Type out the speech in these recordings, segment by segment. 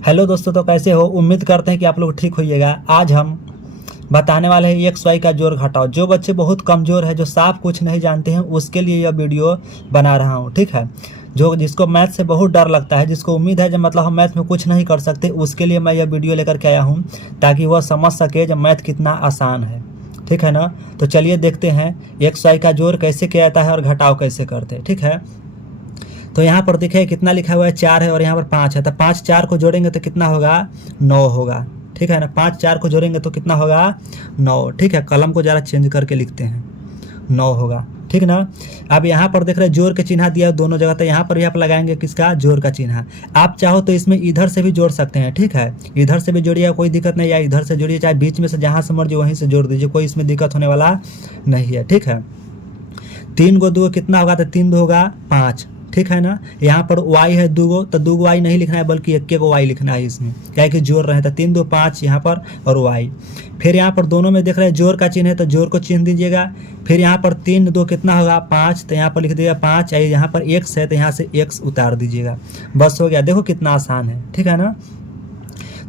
Hello दोस्तों, तो कैसे हो? उम्मीद करते हैं कि आप लोग ठीक होइएगा। आज हम बताने वाले हैं एक्स वाई का जोड़ घटाओ। जो बच्चे बहुत कमज़ोर है, जो साफ कुछ नहीं जानते हैं, उसके लिए यह वीडियो बना रहा हूँ। ठीक है, जो जिसको मैथ से बहुत डर लगता है, जिसको उम्मीद है जब मतलब हम मैथ में कुछ नहीं कर सकते, उसके लिए मैं यह वीडियो लेकर के आया हूँ, ताकि वह समझ सके जब मैथ कितना आसान है। ठीक है ना? तो चलिए देखते हैं एक्स वाई का जोड़ कैसे किया जाता है और घटाव कैसे करते हैं। ठीक है, तो यहाँ पर देखिए कितना लिखा हुआ है, 4 है और यहाँ पर 5 है। तो 5 4 को जोड़ेंगे तो कितना होगा? 9 होगा। ठीक है ना? 5 4 को जोड़ेंगे तो कितना होगा? 9। ठीक है, कलम को ज़रा चेंज करके लिखते हैं, 9 होगा। ठीक ना? अब यहाँ पर देख रहे हैं जोड़ के चिन्ह दिया है दोनों जगह, तो यहाँ पर भी आप लगाएंगे किसका? जोड़ का चिन्ह। आप चाहो तो इसमें इधर से भी जोड़ सकते हैं। ठीक है, इधर से भी जोड़िए, कोई दिक्कत नहीं, या इधर से जोड़िए, चाहे बीच में से जहाँ से मर्जी वहीं से जोड़ दीजिए, कोई इसमें दिक्कत होने वाला नहीं है। ठीक है, 3 को 2 कितना होगा? तो 3 2 होगा 5। ठीक है ना? यहाँ पर y है 2 गो, तो 2 गो y नहीं लिखना है, बल्कि 1 को y लिखना है इसमें, क्या है कि जोड़ रहे हैं। तो 3 2 5 यहाँ पर और y। फिर यहाँ पर दोनों में देख रहे हैं जोड़ का चिन्ह है, तो जोड़ को चिन्ह दीजिएगा। फिर यहाँ पर 3 2 कितना होगा? 5, तो यहाँ पर लिख दीजिएगा 5। यहाँ पर x है, तो यहाँ से x उतार दीजिएगा, बस हो गया। देखो कितना आसान है। ठीक है ना?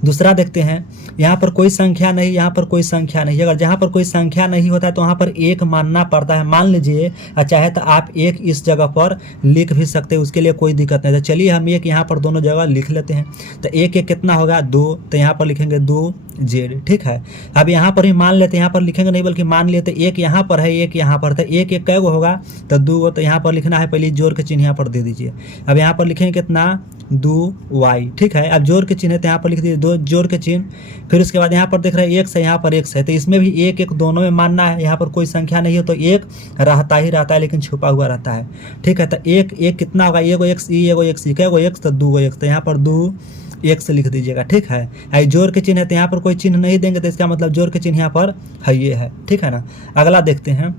दूसरा देखते हैं, यहाँ पर कोई संख्या नहीं, यहाँ पर कोई संख्या नहीं। अगर जहाँ पर कोई संख्या नहीं होता है तो वहाँ पर एक मानना पड़ता है। मान लीजिए चाहे तो आप एक इस जगह पर लिख भी सकते हैं, उसके लिए कोई दिक्कत नहीं। तो चलिए हम एक यहाँ पर दोनों जगह लिख लेते हैं। तो एक एक कितना होगा? 2, तो यहाँ पर लिखेंगे 2 जेड। ठीक है, अब यहाँ पर ही मान लेते हैं, यहाँ पर लिखेंगे नहीं बल्कि मान लेते, एक यहाँ पर है एक यहाँ पर, तो एक एक कैगो होगा? तो 2 गो। तो यहाँ पर लिखना है, पहले जोड़ के चिन्ह यहाँ पर दे दीजिए। अब यहाँ पर लिखेंगे कितना? 2y। ठीक है, अब जोड़ के चिन्ह है तो यहाँ पर लिख दीजिए 2 जोड़ के चिन्ह। फिर उसके बाद यहाँ पर देख रहे हैं x है, यहाँ पर x है, तो इसमें भी एक एक दोनों में मानना है। यहाँ पर कोई संख्या नहीं है तो एक रहता ही रहता है, लेकिन छुपा हुआ रहता है। ठीक है, तो एक एक कितना होगा? एगो x ई एगो x ई, क्या एगो x? तो 2 x, तो यहाँ पर 2 x लिख दीजिएगा। ठीक है, आई जोड़ के चिन्ह है तो यहाँ पर कोई चिन्ह नहीं देंगे, तो इसका मतलब जोड़ के चिन्ह यहाँ पर है, ये है। ठीक है ना? अगला देखते हैं,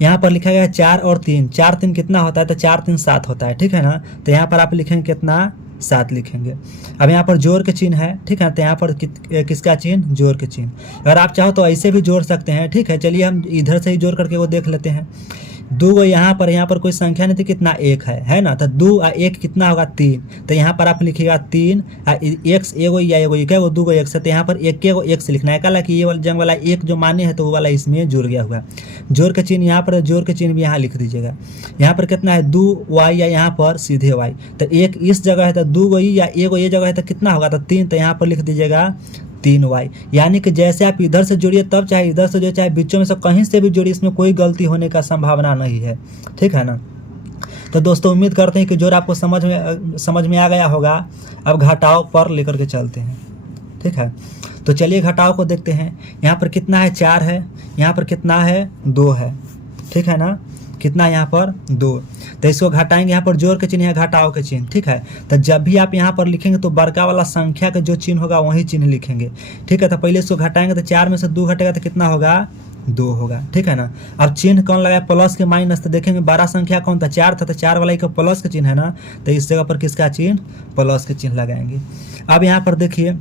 यहाँ पर लिखा गया है 4 और 3। 4 3 कितना होता है? तो 4 3 7 होता है। ठीक है ना? तो यहाँ पर आप लिखेंगे कितना? 7 लिखेंगे। अब यहाँ पर जोड़ के चिन्ह है। ठीक है, तो यहाँ पर किसका चिन्ह? जोड़ के चिन्ह। अगर आप चाहो तो ऐसे भी जोड़ सकते हैं। ठीक है, चलिए हम इधर से ही जोड़ करके वो देख लेते हैं। 2 गो यहाँ पर कोई संख्या नहीं थी, कितना? 1 है ना? तो 2 और 1 कितना होगा? 3। तो यहाँ पर आप लिखिएगा 3 x एगो या एगो क्या वो 2 गो x है, तो यहाँ पर 1 एगो x लिखना है। कहा कि ये वाला जंग वाला एक जो माने है तो वो वाला इसमें जुड़ गया हुआ। जोड़ के चिन्ह यहाँ पर, जोड़ के चिन्ह भी यहाँ लिख दीजिएगा। यहाँ पर कितना है? 2y, या यहाँ पर सीधे y। तो एक इस जगह है तो 2 गो या एगो ये जगह है तो कितना होगा? तो 3। तो यहाँ पर लिख दीजिएगा 3y। यानी कि जैसे आप इधर से जोड़िए तब चाहे इधर से जोड़िए, चाहे बीचों में से कहीं से भी जोड़िए, इसमें कोई गलती होने का संभावना नहीं है। ठीक है ना? तो दोस्तों उम्मीद करते हैं कि जोड़ आपको समझ में आ गया होगा। अब घटाव पर लेकर के चलते हैं। ठीक है, तो चलिए घटाव को देखते हैं। यहाँ पर कितना है? 4 है। यहाँ पर कितना है? 2 है। ठीक है ना? कितना यहाँ पर? 2। तो इसको घटाएंगे, यहाँ पर जोड़ के चिन्ह है, घटाव के चिन्ह। ठीक है, तो जब भी आप यहाँ पर लिखेंगे तो बड़का वाला संख्या का जो चिन्ह होगा वही चिन्ह लिखेंगे। ठीक है, तो पहले इसको घटाएंगे तो 4 में से 2 घटेगा तो कितना होगा? 2 होगा। ठीक है ना? अब चिन्ह कौन लगाया? प्लस के माइनस। तो देखेंगे बड़ा संख्या कौन था? 4 था, तो 4 वाला का प्लस का चिन्ह है ना, तो इस जगह पर किसका चिन्ह? प्लस के चिन्ह लगाएंगे। अब यहाँ पर देखिए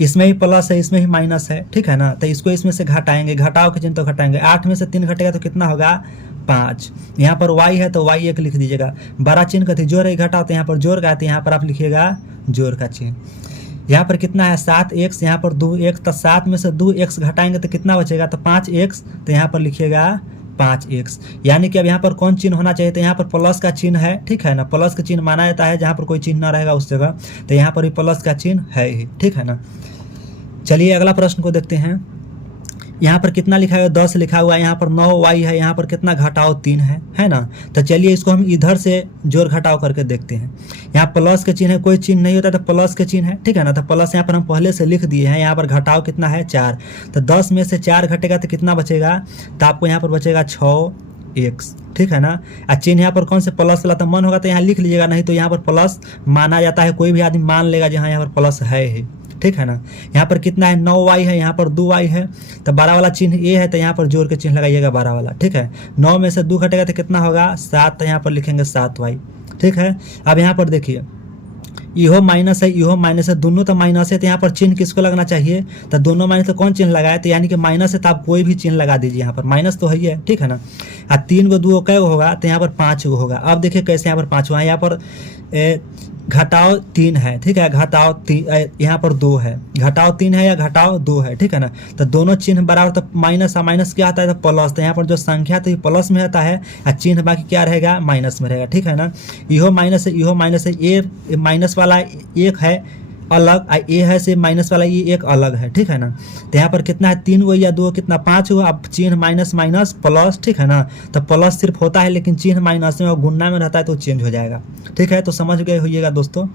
इसमें ही प्लस है, इसमें ही माइनस है। ठीक है ना? तो इसको इसमें से घटाएंगे, घटाव के चिन्ह तो घटाएंगे। 8 में से 3 घटेगा तो कितना होगा? 5। यहाँ पर y है तो y 1 लिख दीजिएगा। बड़ा चिन्ह का थी जोड़ है घटाव, तो यहाँ पर जोड़ का है, तो यहाँ पर आप लिखिएगा जोड़ का चिन्ह। यहाँ पर कितना है? 7x, यहाँ पर 2x, तो 7 में से 2x घटाएंगे तो कितना बचेगा? तो 5x, तो यहाँ पर लिखिएगा 5x। यानी कि अब यहाँ पर कौन चिन्ह होना चाहिए? तो यहाँ पर प्लस का चिन्ह है। ठीक है ना? प्लस का चिन्ह माना जाता है जहाँ पर कोई चिन्ह ना रहेगा उस जगह, तो यहाँ पर भी प्लस का चिन्ह है ही। ठीक है ना? चलिए अगला प्रश्न को देखते हैं। यहाँ पर कितना लिखा है? 10 लिखा हुआ है। यहाँ पर 9y है। यहाँ पर कितना? घटाव 3 है ना? तो चलिए इसको हम इधर से जोड़ घटाव करके देखते हैं। यहाँ प्लस के चिन्ह है, कोई चिन्ह नहीं होता तो प्लस के चिन्ह है। ठीक है ना? तो प्लस यहाँ पर हम पहले से लिख दिए हैं। यहाँ पर घटाव कितना है? 4। तो 10 में से 4 घटेगा तो कितना बचेगा? तो आपको यहाँ पर बचेगा 6x। ठीक है ना? चिन्ह यहाँ पर कौन से? प्लस वाला। तो मन होगा तो यहाँ लिख लीजिएगा, नहीं तो यहाँ पर प्लस माना जाता है। कोई भी आदमी मान लेगा जहाँ यहाँ पर प्लस है ही। ठीक है ना? यहाँ पर कितना है? 9y है। यहाँ पर 2y है, तो 12 वाला चिन्ह ए है, तो यहाँ पर जोड़ के चिन्ह लगाइएगा 12 वाला। ठीक है, 9 में से 2 घटेगा तो कितना होगा? 7, तो यहाँ पर लिखेंगे 7y। ठीक है, अब यहाँ पर देखिए इहो माइनस है, इहो माइनस है, दोनों तो माइनस है, तो यहाँ पर चिन्ह किसको लगना चाहिए? तो दोनों माइनस तो कौन चिन्ह लगाए? तो यानी कि माइनस है तो आप कोई भी चिन्ह लगा दीजिए, यहाँ पर माइनस तो है ही है। ठीक है ना? और 3 को 2 कै होगा तो यहाँ पर 5 गो होगा। अब देखिए कैसे यहाँ पर 5 हुआ, यहाँ पर घटाओ 3 है, ठीक है, घटाओ 3 यहाँ पर 2 है, घटाओ 3 है या घटाओ 2 है, ठीक है ना। तो दोनों चिन्ह बराबर, तो माइनस, माइनस क्या आता है तो प्लस, तो यहाँ पर जो संख्या तो ये प्लस में आता है और चिन्ह बाकी क्या रहेगा माइनस में रहेगा, ठीक है ना। इहो माइनस है, इहो माइनस है, ये माइनस वाला एक है अलग, ए है से माइनस वाला ये एक अलग है, ठीक है ना। तो यहाँ पर कितना है 3 गो या 2 कितना 5 हुआ। अब चिन्ह माइनस माइनस प्लस, ठीक है ना। तो प्लस सिर्फ होता है लेकिन चिन्ह माइनस में और गुणा में रहता है तो चेंज हो जाएगा, ठीक है। तो समझ गए होइएगा दोस्तों।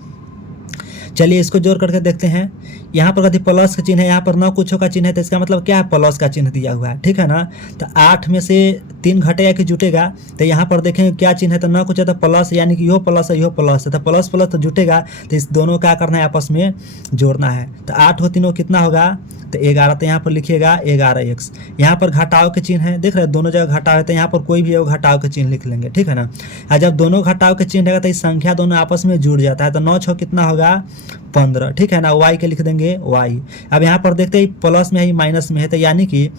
चलिए इसको जोड़ करके देखते हैं। यहाँ पर कभी प्लस का चिन्ह है, यहाँ पर 9 कुछ का चिन्ह है, तो इसका मतलब क्या है प्लस का चिन्ह दिया हुआ है, ठीक है ना। तो 8 में से 3 घटेगा कि जुटेगा, तो यहाँ पर देखेंगे क्या चिन्ह है तो 9 कुछ है तो प्लस, यानी कि यो प्लस है यो प्लस है, तो प्लस प्लस तो जुटेगा। तो इस दोनों क्या करना है आपस में जोड़ना है। तो 8 हो 3 कितना होगा तो 11, तो यहाँ पर लिखिएगा 11x। यहाँ पर घटाव के चिन्ह है, देख रहे हैं दोनों जगह घटाव है, तो यहाँ पर कोई भी है वो घटाव के चिन्ह लिख लेंगे, ठीक है ना। और जब दोनों घटाव के चिन्ह रहेगा तो इस संख्या दोनों आपस में जुड़ जाता है। तो 9 6 कितना होगा 15, ठीक है ना। y के लिख देंगे y। अब यहाँ पर देखते हैं प्लस में है माइनस में है, तो यानी कि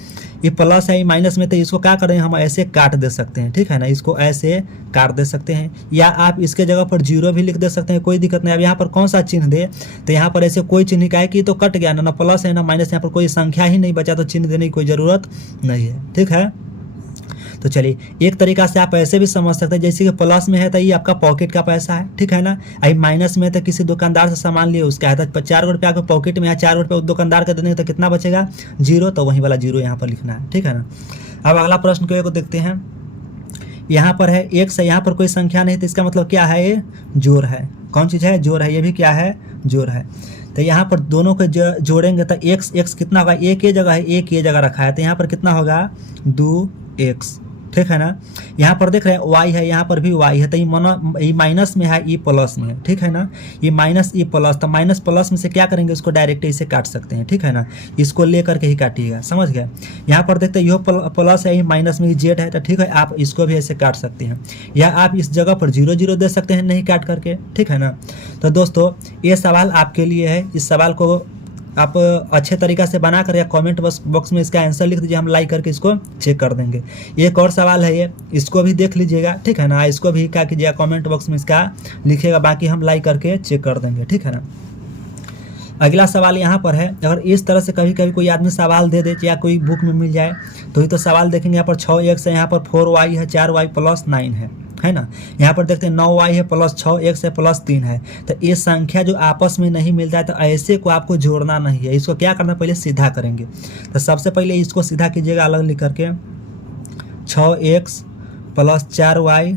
ये प्लस है माइनस में, तो इसको क्या करें हम ऐसे काट दे सकते हैं, ठीक है ना। इसको ऐसे काट दे सकते हैं या आप इसके जगह पर 0 भी लिख दे सकते हैं, कोई दिक्कत नहीं। अब यहाँ पर कौन सा चिन्ह दे, तो यहाँ पर ऐसे कोई चिन्ह का है कि तो कट गया ना प्लस है ना माइनस, यहाँ पर कोई संख्या ही नहीं बचा तो चिन्ह देने की कोई ज़रूरत नहीं है, ठीक है। तो चलिए एक तरीका से आप ऐसे भी समझ सकते हैं, जैसे कि प्लस में है तो ये आपका पॉकेट का पैसा है, ठीक है ना। आई माइनस में तो किसी दुकानदार से सामान लिए उसका है तो 4 रुपये आपके पॉकेट में है, 4 रुपये दुकानदार का देने तो कितना बचेगा 0, तो वही वाला 0 यहाँ पर लिखना है, ठीक है ना। अब अगला प्रश्न को देखते हैं। यहाँ पर है एक से, यहाँ पर कोई संख्या नहीं तो इसका मतलब क्या है ये जोड़ है। कौन चीज़ है जोड़ है, ये भी क्या है जोड़ है। तो यहाँ पर दोनों को जोड़ेंगे तो x कितना होगा, एक ये जगह है एक ये जगह रखा है, तो यहाँ पर कितना होगा 2x, ठीक है ना। यहाँ पर देख रहे हैं y है, यहाँ पर भी y है, तो ये माइनस में है ये प्लस में है, ठीक है ना। ये माइनस ये प्लस, तो माइनस प्लस में से क्या करेंगे इसको डायरेक्ट इसे काट सकते हैं, ठीक है ना। इसको ले करके ही काटिएगा, समझ गए। यहाँ पर देखते हैं यह प्लस है, ये माइनस में ये जेड है, तो ठीक है आप इसको भी ऐसे काट सकते हैं या आप इस जगह पर 0 0 दे सकते हैं नहीं काट करके, ठीक है ना। तो दोस्तों ये सवाल आपके लिए है, इस सवाल को आप अच्छे तरीक़ा से बना कर या कमेंट बॉक्स में इसका आंसर लिख दीजिए, हम लाइक करके इसको चेक कर देंगे। एक और सवाल है ये, इसको भी देख लीजिएगा, ठीक है ना। इसको भी क्या कीजिएगा कमेंट बॉक्स में इसका लिखिएगा, बाकी हम लाइक करके चेक कर देंगे, ठीक है ना। अगला सवाल यहाँ पर है, अगर इस तरह से कभी कभी कोई आदमी सवाल दे दे या कोई बुक में मिल जाए तो ही तो सवाल देखेंगे। यहाँ पर 6x है, यहाँ पर 4y है, 4y प्लस 9 है ना। यहाँ पर देखते हैं 9y है प्लस 6x है प्लस 3 है। तो ये संख्या जो आपस में नहीं मिलता है तो ऐसे को आपको जोड़ना नहीं है, इसको क्या करना पहले सीधा करेंगे। तो सबसे पहले इसको सीधा कीजिएगा अलग लिख करके, 6x प्लस 4y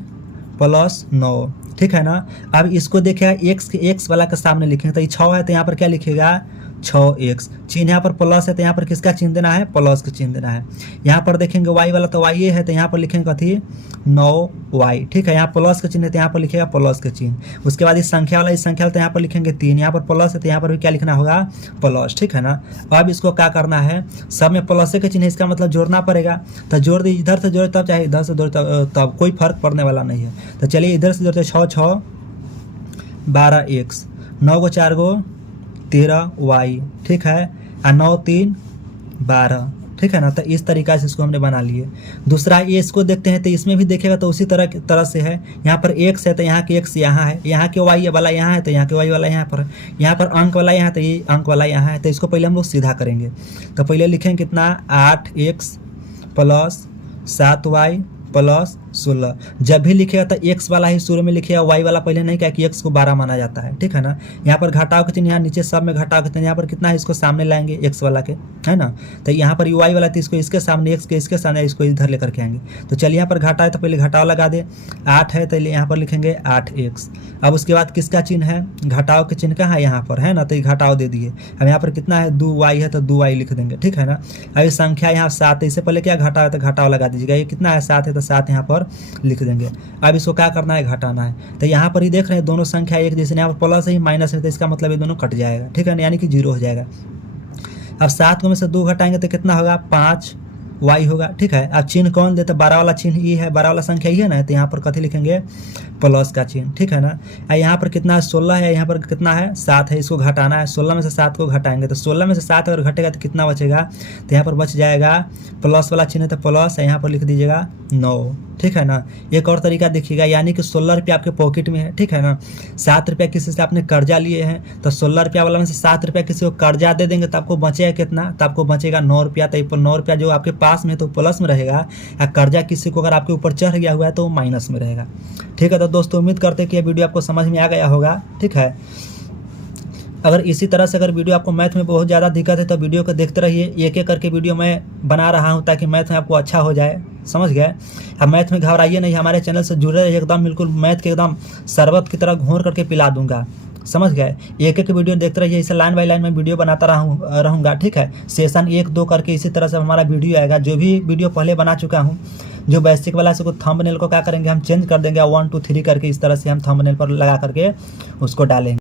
प्लस 9, ठीक है ना। अब इसको देखिएगा x वाला के सामने लिखेंगे तो ये 6 है तो यहाँ पर क्या लिखेगा 6x, चिन्ह यहाँ पर प्लस है तो यहाँ पर किसका चिन्ह देना है प्लस का चिन्ह देना है। यहाँ पर देखेंगे y वाला तो y है तो यहाँ पर लिखेंगे कथी 9y, ठीक है। यहाँ प्लस का चिन्ह है तो यहाँ पर लिखेगा प्लस का चिन्ह। उसके बाद इस संख्या वाला तो यहाँ पर लिखेंगे 3, यहाँ पर प्लस है तो यहाँ पर भी क्या लिखना होगा प्लस, ठीक है ना। अब इसको क्या करना है, सब में प्लस का चिन्ह इसका मतलब जोड़ना पड़ेगा। तो जोड़ दी, इधर से जोड़े तब चाहे इधर से जोड़े तब कोई फर्क पड़ने वाला नहीं है। तो चलिए इधर से जोड़ते 6 6 12x, 9 को 4 को 13y, ठीक है, और 9 3 12, ठीक है ना। तो इस तरीक़ा से इसको हमने बना लिए। दूसरा ये इसको देखते हैं तो इसमें भी देखेगा तो उसी तरह से है। यहाँ पर x है तो यहाँ के x यहाँ है, यहाँ के y वाला यहाँ है तो यहाँ के y वाला यहाँ पर, यहाँ पर अंक वाला यहाँ तो ये अंक वाला यहाँ है। तो इसको पहले हम लोग सीधा करेंगे। तो पहले लिखेंगे कितना 8x प्लस 7y प्लस 16। जब भी लिखेगा तो x वाला ही शुरू में लिखेगा, y वाला पहले नहीं, क्या कि x को 12 माना जाता है, ठीक है ना। यहाँ पर घटाव के चिन्ह, यहाँ नीचे सब में घटाव के चिन्ह, यहाँ पर कितना है इसको सामने लाएंगे x वाला के, है ना। तो यहाँ पर y वाला तो इसको इसके सामने, x के इसके सामने, इसको इधर लेकर के आएंगे। तो चलिए यहाँ पर घटाव है तो पहले घटाव लगा दे, 8 है तो यहाँ पर लिखेंगे 8x। अब उसके बाद किसका चिन्ह है, घटाव के चिन्ह कहाँ है यहाँ पर, है ना। तो ये घटाव दे दिए। अब यहाँ पर कितना है 2y है तो 2y लिख देंगे, ठीक है ना। अब ये संख्या यहाँ 7 है, इससे पहले क्या घटाव है तो घटाव लगा दीजिएगा। ये कितना है 7 है तो 7 यहाँ पर लिख देंगे। अब इसको क्या करना है घटाना है। तो यहाँ पर ही देख रहे हैं दोनों संख्या एक जैसे, यहाँ पर प्लस है माइनस है तो इसका मतलब ये दोनों कट जाएगा, ठीक है ना, यानी कि 0 हो जाएगा। अब 7 को में से 2 घटाएंगे तो कितना होगा 5 y होगा, ठीक है। अब चिन्ह कौन देता है, 12 वाला चिन्ह ये है, 12 वाला संख्या ये है ना, तो यहाँ पर कथी लिखेंगे, प्लस का चिन्ह, ठीक है ना। यहाँ पर कितना है, 16 है, यहाँ पर कितना है, 7 है, इसको घटाना है, 16 में से 7 को घटाएंगे तो 16 में से 7 अगर घटेगा तो कितना बचेगा, तो यहाँ पर बच जाएगा प्लस वाला चिन्ह है तो प्लस है, यहाँ पर लिख दीजिएगा 9, ठीक है ना। एक और तरीका देखिएगा, यानी कि 16 रुपया आपके पॉकेट में है, ठीक है ना। 7 रुपया किसी से आपने कर्जा लिए हैं, तो 16 रुपया वाला में से 7 रुपया किसी को कर्जा दे देंगे तो आपको बचेगा कितना, तो आपको बचेगा 9 रुपया। तो 9 रुपया जो आपके पास में तो प्लस में रहेगा, या कर्जा किसी को अगर आपके ऊपर चढ़ गया हुआ है तो वो माइनस में रहेगा, ठीक है। तो दोस्तों उम्मीद करते हैं कि ये वीडियो आपको समझ में आ गया होगा, ठीक है। अगर इसी तरह से अगर वीडियो आपको मैथ में बहुत ज़्यादा दिक्कत है तो वीडियो को देखते रहिए, एक एक करके वीडियो मैं बना रहा हूं ताकि मैथ में आपको अच्छा हो जाए, समझ गए। अब मैथ में घबराइए नहीं, हमारे चैनल से जुड़े रहिए, एकदम बिल्कुल मैथ के एकदम शरबत की तरह घोर करके पिला दूंगा, समझ गए। एक एक वीडियो देखते रहिए, इसे लाइन बाय लाइन में वीडियो बनाता रहूँगा, ठीक है। सेशन 1, 2 करके इसी तरह से हमारा वीडियो आएगा। जो भी वीडियो पहले बना चुका हूँ, जो बेसिक वाला से थंबनेल को क्या करेंगे, हम चेंज कर देंगे 1, 2, 3 करके, इस तरह से हम थंबनेल पर लगा करके उसको डालेंगे।